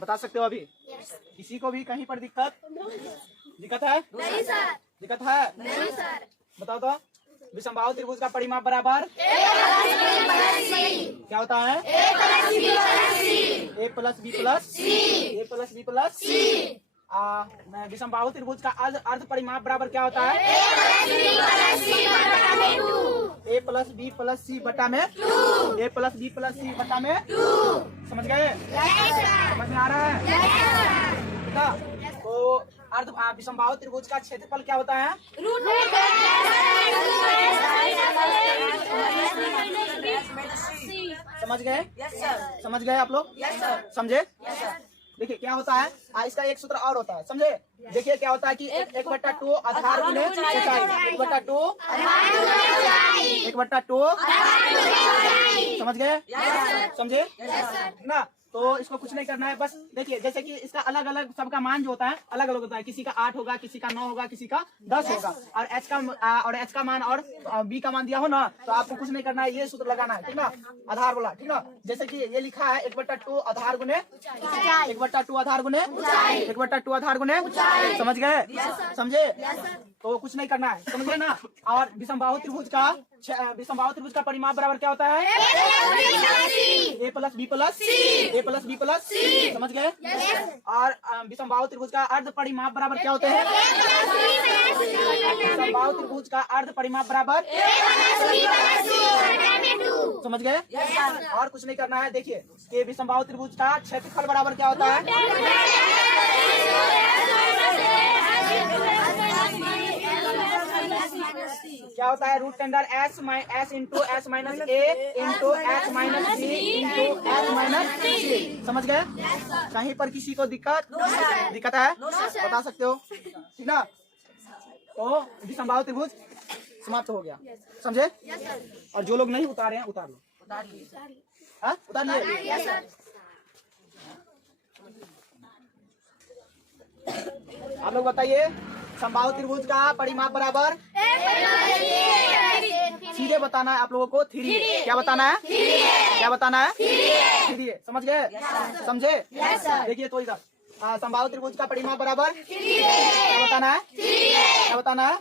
बता सकते हो अभी? किसी को भी कहीं पर दिक्कत है? नहीं सर। दिक्कत है? नहीं सर। बताओ तो। विषमबाहु त्रिभुज का परिमाप बराबर क्या होता है? ए प्लस बी प्लस सी। विषमबाहु त्रिभुज का अर्ध परिमाप बराबर क्या होता है? ए प्लस बी प्लस सी बटा में ए प्लस बी प्लस सी बटा में 2। समझ गए? समझ में आ रहा है? तो अर्ध विषमबाहु त्रिभुज का क्षेत्रफल क्या होता है? समझ गए? समझ गए आप लोग? समझे? देखिए क्या होता है, इसका एक सूत्र और होता है, समझे? देखिए क्या होता है कि 1/2 आधार गुने ऊंचाई, 1/2 समझ गए? समझे ना? तो इसको कुछ नहीं करना है, बस देखिए जैसे कि इसका अलग अलग सबका मान जो होता है अलग अलग होता है। किसी का 8 होगा, किसी का 9 होगा, किसी का 10 होगा। और एच का मान और बी का मान दिया हो ना, तो आपको कुछ नहीं करना है, ये सूत्र लगाना है, ठीक ना? आधार बोला, ठीक ना? जैसे कि ये लिखा है 1/2 आधार गुने 1/2 आधार गुने 1/2 आधार गुने। समझ गए? समझे? तो कुछ नहीं करना है, समझ गए ना? और विषमबाहु त्रिभुज का परिमाप बराबर क्या होता है? ए प्लस बी प्लस सी। समझ गए? और विषमबाहु त्रिभुज का अर्ध परिमाप बराबर क्या होते हैं? विषमबाहु त्रिभुज का अर्ध परिमाप बराबर समझ गए? और कुछ नहीं करना है। देखिए कि विषमबाहु त्रिभुज का क्षेत्रफल बराबर क्या होता है? क्या होता है? Root under s into s minus a into s minus c into s minus c. समझ गए? कहीं पर किसी को दिक्कत है? बता सकते हो, ठीक ना? तो विषमबाहु त्रिभुज समाप्त हो गया, समझे? और जो लोग नहीं उतारे हैं उतार लो। उतारिए। आप लोग बताइए, समबाहु त्रिभुज का परिमाप बराबर सीधे बताना है आप लोगों को। 3 क्या बताना है? क्या बताना है? 3। समझ गए? समझे? देखिए तो इधर समबाहु त्रिभुज का परिमाप बराबर क्या बताना है? क्या बताना है?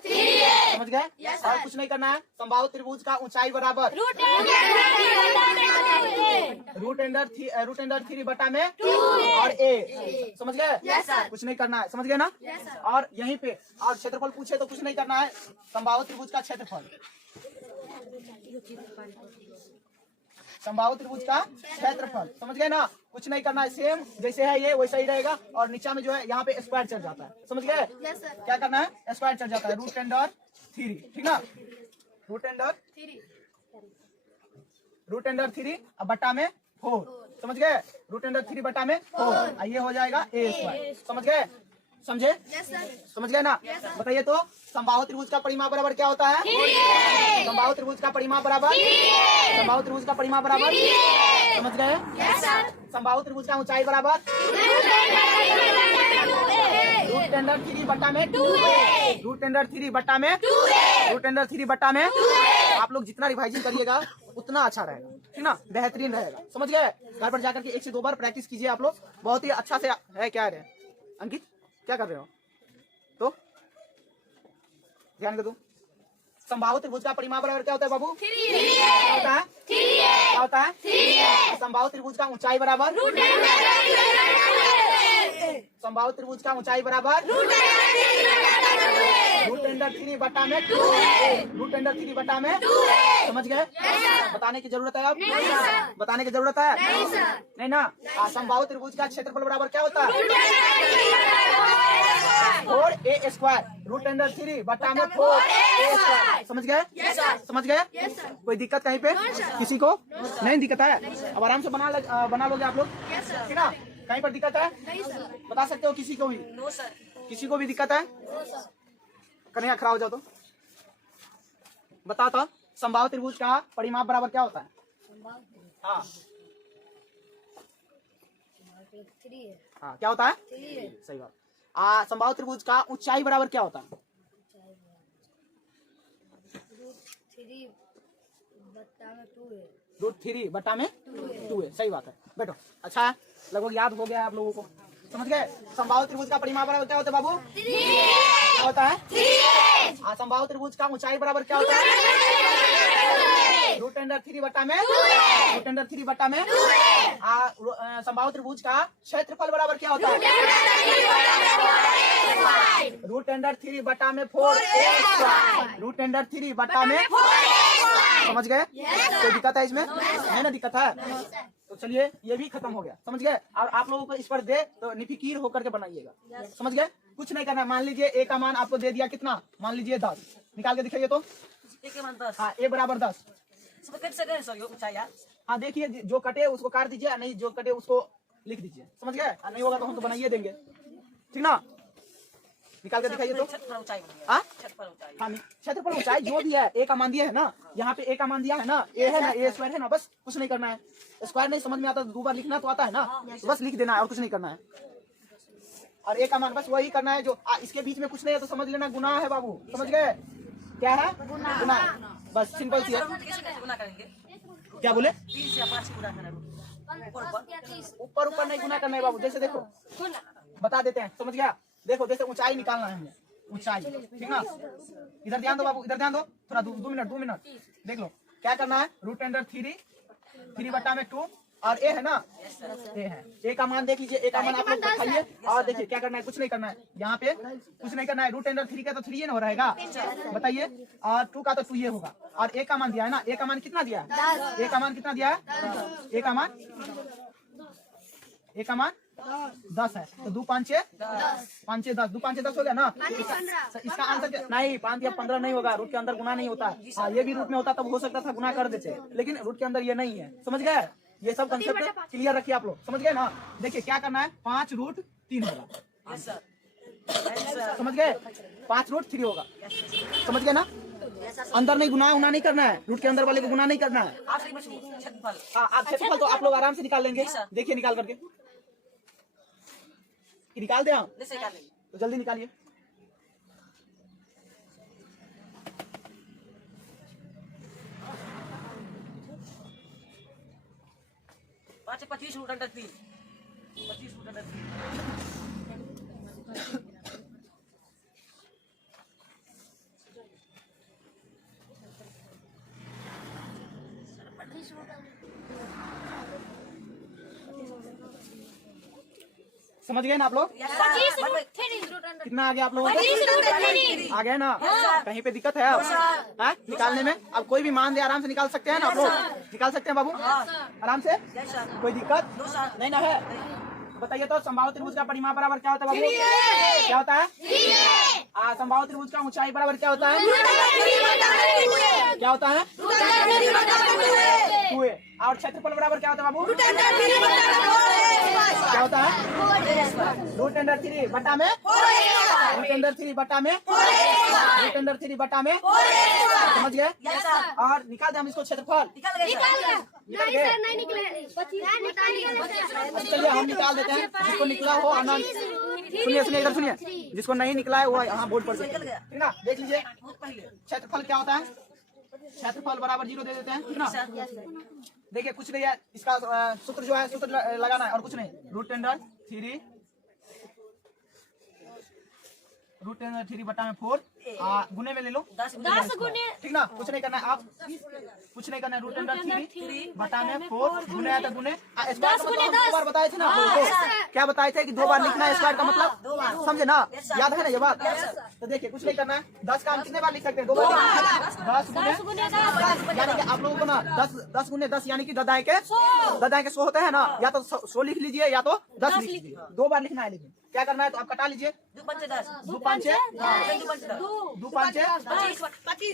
समझ गए? और कुछ नहीं करना है। समबाहु त्रिभुज का ऊंचाई बराबर रूट अंडर 3 बटा में और ए। समझ गए? कुछ नहीं करना है, समझ गए ना? और यहीं पे और क्षेत्रफल पूछे तो कुछ नहीं करना है। समबाहु त्रिभुज का क्षेत्रफल, समबाहु त्रिभुज का क्षेत्रफल, समझ गए ना? कुछ नहीं करना है, सेम जैसे है ये वैसा ही रहेगा। और नीचा में जो है यहाँ पे स्क्वायर चल जाता है, समझ गए? क्या करना है? स्क्वायर चल जाता है। रूट अंडर 3, ठीक ना? रूट अंडर 3 अब बटा में 4। समझ गए? रूट अंडर 3 बटा में 4, ये हो जाएगा ए स्क्वायर। समझ गए? समझे? समझ गए ना? बताइए तो समबाहु त्रिभुज का परिमाप बराबर क्या होता है? समबाहु त्रिभुज का परिमाप बराबर समझ गए? समबाहु त्रिभुज का ऊंचाई बराबर रूट अंडर 3 बटा में 2। रूट अंडर 3 बटा में आप लोग जितना रिवाइजिंग करिएगा उतना अच्छा रहेगा, ठीक ना? बेहतरीन रहेगा, समझ गए? घर पर जाकर के 1 से 2 बार प्रैक्टिस कीजिए आप लोग, बहुत ही अच्छा से है। क्या है अंकित, क्या कर रहे हो? तो ध्यान कर दो। समबाहु त्रिभुज का परिमाप बराबर क्या होता है बाबू? 3 होता है। क्या होता है? समबाहु त्रिभुज का ऊंचाई बराबर समबाहु त्रिभुज का ऊंचाई बराबर रूट अंडर 3 बटा में 2। रूट अंडर 3 बटा में 2। समझ गए? बताने की जरूरत है? अब बताने की जरूरत है? नहीं ना? समबाहु त्रिभुज का क्षेत्रफल बराबर क्या होता है? 4a square. रूट अंडर 3 बटा में 4a स्क्वायर। समझ गए? समझ गए? कोई दिक्कत कहीं पे किसी को नहीं दिक्कत है? अब आराम से बना लोगे आप लोग, ठीक ना? कहीं पर दिक्कत है? बता सकते हो किसी को भी? किसी को भी दिक्कत है? कन्हैया खड़ा हो जाओ तो बताओ तो समबाहु त्रिभुज का परिमाप बराबर क्या होता है? हाँ हाँ, क्या होता है? सही बात। समबाहु त्रिभुज का ऊंचाई बराबर क्या होता है? √3 बटा में 2 है। सही बात है, बैठो। अच्छा है, लगभग याद हो गया आप लोगों को, समझ गए। समबाहु त्रिभुज का परिमाप बराबर क्या होता है बाबू? 3 क्या होता है? 3। समबाहु त्रिभुज का ऊंचाई बराबर क्या होता है? √3 बटा में √3 बटा में समबाहु त्रिभुज का क्षेत्रफल बराबर क्या होता है? √3 बटा में 4 √3 बटा में, समझ गए? कोई दिक्कत है इसमें? है ना दिक्कत है? तो चलिए ये भी खत्म हो गया, समझ गए। और आप लोगों को इस पर दे तो निफिकीर होकर के बनाइएगा, समझ गए। कुछ नहीं करना। मान लीजिए ए का मान आपको दे दिया कितना, मान लीजिए 10, निकाल के दिखाइए तो। हाँ, ए बराबर 10। हाँ देखिए, जो कटे उसको काट दीजिए, नहीं जो कटे उसको लिख दीजिए, समझ गए। नहीं होगा तो हम तो बनाइए देंगे, ठीक ना। निकाल के दिखाइए तो। हाँ, क्षेत्रफल ऊंचाई जो भी है, ए का मान दिया है ना, यहाँ पे ए का मान दिया है ना, ए है ना, ए स्क्वायर है ना, बस कुछ नहीं करना है। स्क्वायर नहीं समझ में आता तो 2 बार लिखना तो आता है ना, तो बस लिख देना है और कुछ नहीं करना है। और ए का मान बस वही करना है जो इसके बीच में कुछ नहीं है तो समझ लेना गुना है बाबू, समझ गए। क्या है? गुना। बस सिंपल सी है। क्या बोले? ऊपर ऊपर नहीं गुना करना है बाबू। जैसे देखो बता देते हैं, समझ गया। देखो जैसे ऊंचाई निकालना है हमें, ऊंचाई, ठीक ना। इधर ध्यान दो बाबू, इधर ध्यान दो थोड़ा, 2 मिनट देख लो। क्या करना है? √3 बटा में 2 और ए है ना, ए है। ए का मान देख लीजिए, ए का मान आप लोग खाइए और देखिए क्या करना है। कुछ नहीं करना है, यहाँ पे कुछ नहीं करना है। √3 का तो 3 ना हो रहेगा, बताइए। और 2 का तो 2 ये होगा। और ए का मान दिया है ना, ए का मान कितना दिया है? ए का मान कितना दिया है? ए का मान 10 है। तो 2 5 6 10 2 5 6 10 हो गया ना। इसका आंसर नहीं 5 या 15 नहीं होगा, रूट के अंदर गुना नहीं होता। हाँ, ये भी रूट में होता तब हो सकता था गुना कर देते, लेकिन रूट के अंदर ये नहीं है, समझ गए। ये सब कंसेप्ट क्लियर रखिए आप लोग, समझ गए ना। देखिए क्या करना है, 5√3 होगा, समझ गए। 5√3 होगा, समझ गए ना। अंदर नहीं गुना उना नहीं करना है, रूट के अंदर वाले को गुना नहीं करना है। आप क्षेत्रफल तो आप लोग आराम से निकाल लेंगे, देखिए निकाल करके निकाल दे। तो जल्दी निकालिए। पाँच 25√3 समझ गए ना आप लोग? कितना आ गया आप लोगों को? आ गया ना। कहीं पे दिक्कत है अब निकालने में? अब कोई भी मान दे आराम से निकाल सकते हैं ना आप लोग, निकाल सकते हैं बाबू आराम से, कोई दिक्कत नहीं ना है। बताइए तो समबाहु त्रिभुज का परिमाप बराबर क्या होता है बाबू? क्या होता है? समबाहु त्रिभुज का ऊंचाई बराबर क्या होता है? क्या होता है? 2a। और क्षेत्रफल बराबर क्या होता है बाबू? क्या होता है? √3 बटा में √3 बटा में √3 बटा में, समझ गए। और निकाल दे हम इसको क्षेत्रफल। चलिए हम निकाल देते हैं, जिसको निकला हो आनंद। सुनिए इधर सुनिए, जिसको नहीं निकला है वो यहाँ बोर्ड पर ठीक ना। देख लीजिए क्षेत्रफल क्या होता है। क्षेत्रफल बराबर 0 दे देते हैं, ठीक ना। देखिए कुछ नहीं है, इसका सूत्र जो है सूत्र लगाना है और कुछ नहीं। √3 बटा में 4 गुने में ले लो 10 गुने, ठीक ना। कुछ नहीं करना है, आप कुछ नहीं करना है। √3 बटा में 4 गुने है तो गुने। स्क्वायर का मतलब 2 बार बताए थे ना आप लोगों को। क्या बताए थे कि 2 बार लिखना है स्क्वायर का मतलब, समझे ना, याद है ना ये बात। तो देखिए कुछ नहीं करना है। 10 का हम कितने बार लिख सकते हैं? 2 बार। 10 गुने 10 यानी कि आप लोगों को ना 10 गुने 10 यानी कि 10 दाएं के 100 होते हैं ना। या तो 100 लिख लीजिए या तो 10 लिख लीजिए, 2 बार लिखना है। लेकिन क्या करना है तो आप कटा लीजिए। 2 5 6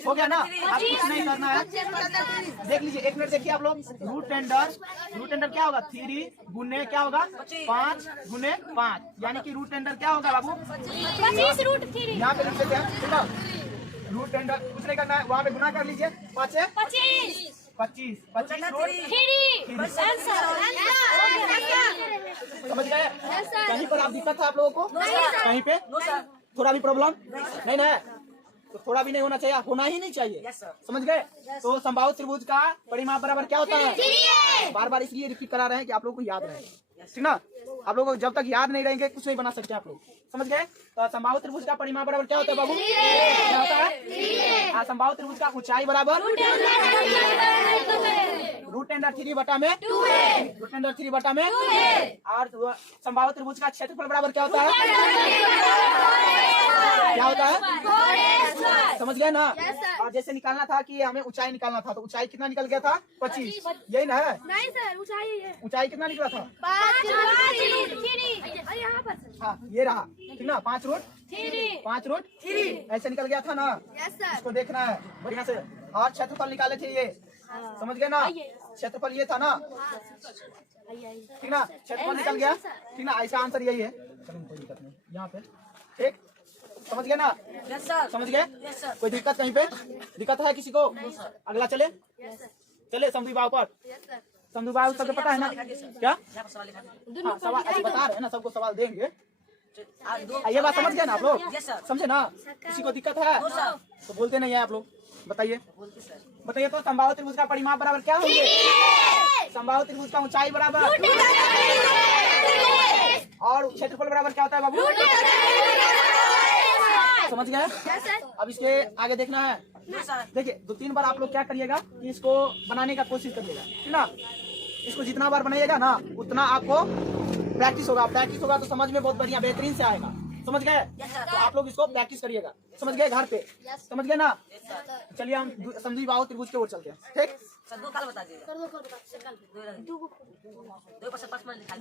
हो गया ना। आप कुछ नहीं करना है। देख लीजिए 1 मिनट देखिए आप लोग। √10 क्या होगा? 3 गुने क्या होगा? 5 गुने 5 यानी कि √10 क्या होगा बाबू? 25√3 यहाँ पे लिख देते हैं, ठीक है। √10 कुछ नहीं करना है, वहाँ पे गुना कर लीजिए। 5 से 25 समझ गए। कहीं पर आप दिक्कत है आप लोगों को? कहीं पे थोड़ा भी प्रॉब्लम नहीं ना है? तो थोड़ा भी नहीं होना चाहिए, होना ही नहीं चाहिए। Yes sir. समझ गए? तो समबाहु त्रिभुज का परिमाप बराबर क्या होता है? बार बार इसलिए रिपीट करा रहे हैं कि आप लोगों को याद रहे, ठीक ना? आप लोगों को जब तक याद नहीं रहेंगे कुछ नहीं बना सकते आप लोग, समझ गए? तो समबाहु त्रिभुज का परिमाप बराबर क्या होता है बाबू? क्या होता है? समबाहु त्रिभुज का ऊंचाई बराबर √3 बटा में 2 बटा में, और समबाहु त्रिभुज का क्षेत्रफल बराबर क्या होता है? क्या होता है? समझ गए ना? और जैसे निकालना था कि हमें ऊंचाई निकालना था, तो ऊंचाई कितना निकल गया था? 25, यही ना है? नहीं सर, ऊंचाई है ऊंचाई कितना निकला था? 5 यहाँ पर सर। हाँ ये रहा, ठीक ना? 5√3 ऐसे निकल गया था ना? Yes sir. इसको देखना है बढ़िया से। और क्षेत्रफल निकाले थे ये, समझ गए ना? क्षेत्रफल ये था ना, ठीक ना? क्षेत्रफल निकल गया, ठीक ना? इसका आंसर यही है। चलो कोई दिक्कत नहीं यहाँ पे, ठीक? समझ गए ना? Yes sir. समझ गए? Yes sir. कोई दिक्कत कहीं पे? दिक्कत है किसी को? अगला चले, चले समद्विबाहु पर। समद्विबाहु सबको पता है ना? क्या? यहाँ पर सवाल लिखा था। हाँ, सवाल ऐसे बता रहे हैं ना, सबको सवाल देंगे। आज दो। ये बात समझ गए ना आप लोग? Yes sir. समझे ना? किसी को दिक्कत है तो बोलते नहीं है आप लोग, बताइए। बोलते सर। बताइए तो समबाहु त्रिभुज का परिमाप बराबर क्या होंगे? समबाहु त्रिभुज का ऊंचाई बराबर और क्षेत्रफल बराबर क्या होता है बाबू? समझ गए? अब इसके आगे देखना है। Yes sir. देखिए 2-3 बार आप लोग क्या करिएगा कि इसको बनाने का कोशिश करिएगा, ठीक ना? इसको जितना बार बनाइएगा ना उतना आपको प्रैक्टिस होगा। प्रैक्टिस होगा तो समझ में बहुत बढ़िया बेहतरीन से आएगा, समझ गए? तो आप लोग इसको प्रैक्टिस करिएगा, समझ गए? घर पे समझ गए ना? चलिए हम समद्विबाहु त्रिभुज की ओर चलते हैं, ठीक? सर 2 काल बता दीजिएगा। 2 पर से 5 मान लिखा।